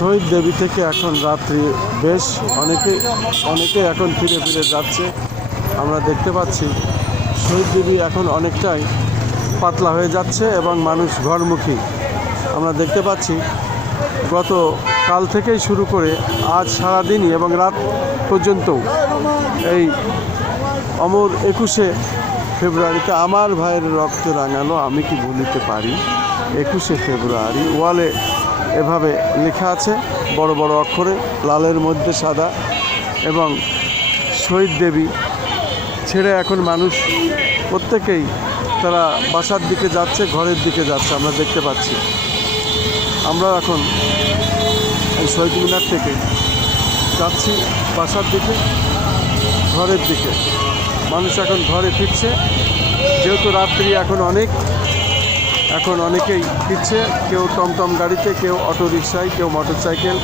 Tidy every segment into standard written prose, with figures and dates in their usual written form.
শহীদ দেবী থেকে এখন রাত্রি বেশ অনেকে এখন ফিরে ফিরে যাচ্ছে। আমরা দেখতে পাচ্ছি শহীদ দেবী এখন অনেকটাই পাতলা হয়ে যাচ্ছে এবং মানুষ ঘরমুখী। আমরা দেখতে পাচ্ছি গত কাল থেকেই শুরু করে আজ সারাদিনই এবং রাত পর্যন্তও এই অমর 21শে ফেব্রুয়ারিতে আমার ভাইয়ের রক্ত রাঙানো আমি কি ভুলিতে পারি। 21শে ফেব্রুয়ারি ওয়ালে এভাবে লেখা আছে বড় বড় অক্ষরে, লালের মধ্যে সাদা। এবং শহীদ দেবী ছেড়ে এখন মানুষ প্রত্যেকেই তারা বাসার দিকে যাচ্ছে, ঘরের দিকে যাচ্ছে। আমরা দেখতে পাচ্ছি আমরা এখন এই শহীদ মিনার থেকে যাচ্ছি বাসার দিকে, ঘরের দিকে। মানুষ এখন ঘরে ফিরছে, যেহেতু রাত্রি এখন অনেকেই ফিরছে। কেউ টমটম গাড়িতে, কেউ অটো রিক্সায়, কেউ মোটরসাইকেল,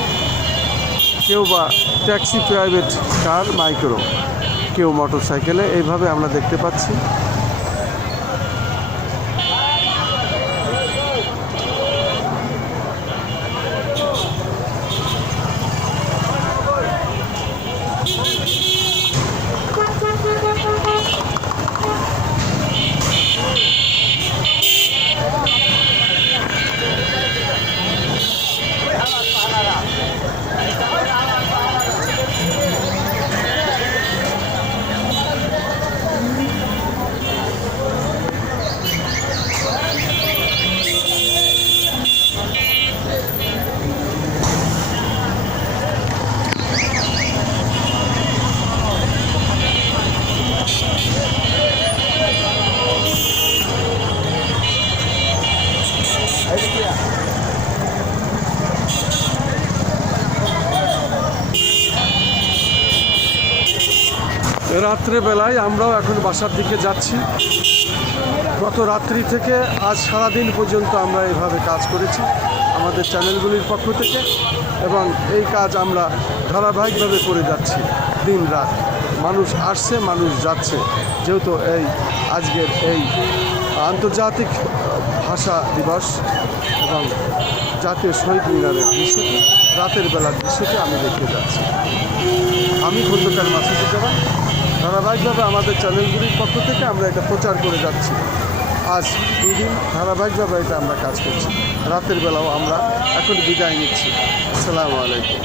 কেউ বা ট্যাক্সি, প্রাইভেট কার, মাইক্রো, কেউ মোটরসাইকেলে। এইভাবে আমরা দেখতে পাচ্ছি। রাত্রেবেলায় আমরাও এখন বাসার দিকে যাচ্ছি। গত রাত্রি থেকে আজ সারাদিন পর্যন্ত আমরা এভাবে কাজ করেছি আমাদের চ্যানেলগুলির পক্ষ থেকে, এবং এই কাজ আমরা ধারাবাহিকভাবে করে যাচ্ছি দিন রাত। মানুষ আসছে, মানুষ যাচ্ছে। যেহেতু আজকের এই আন্তর্জাতিক ভাষা দিবস এবং জাতীয় শহীদ মিনারের দৃশ্যটি, রাতের বেলার দৃশ্যটি আমি দেখতে যাচ্ছি। আমি খন্দকার মাসুদুজ্জামান। ধারাবাহিকভাবে আমাদের চ্যানেলগুলির পক্ষ থেকে আমরা এটা প্রচার করে যাচ্ছি। আজ 2 দিন ধারাবাহিকভাবে এটা আমরা কাজ করছি। রাতের বেলাও আমরা এখন বিদায় নিচ্ছি। আসসালামু আলাইকুম।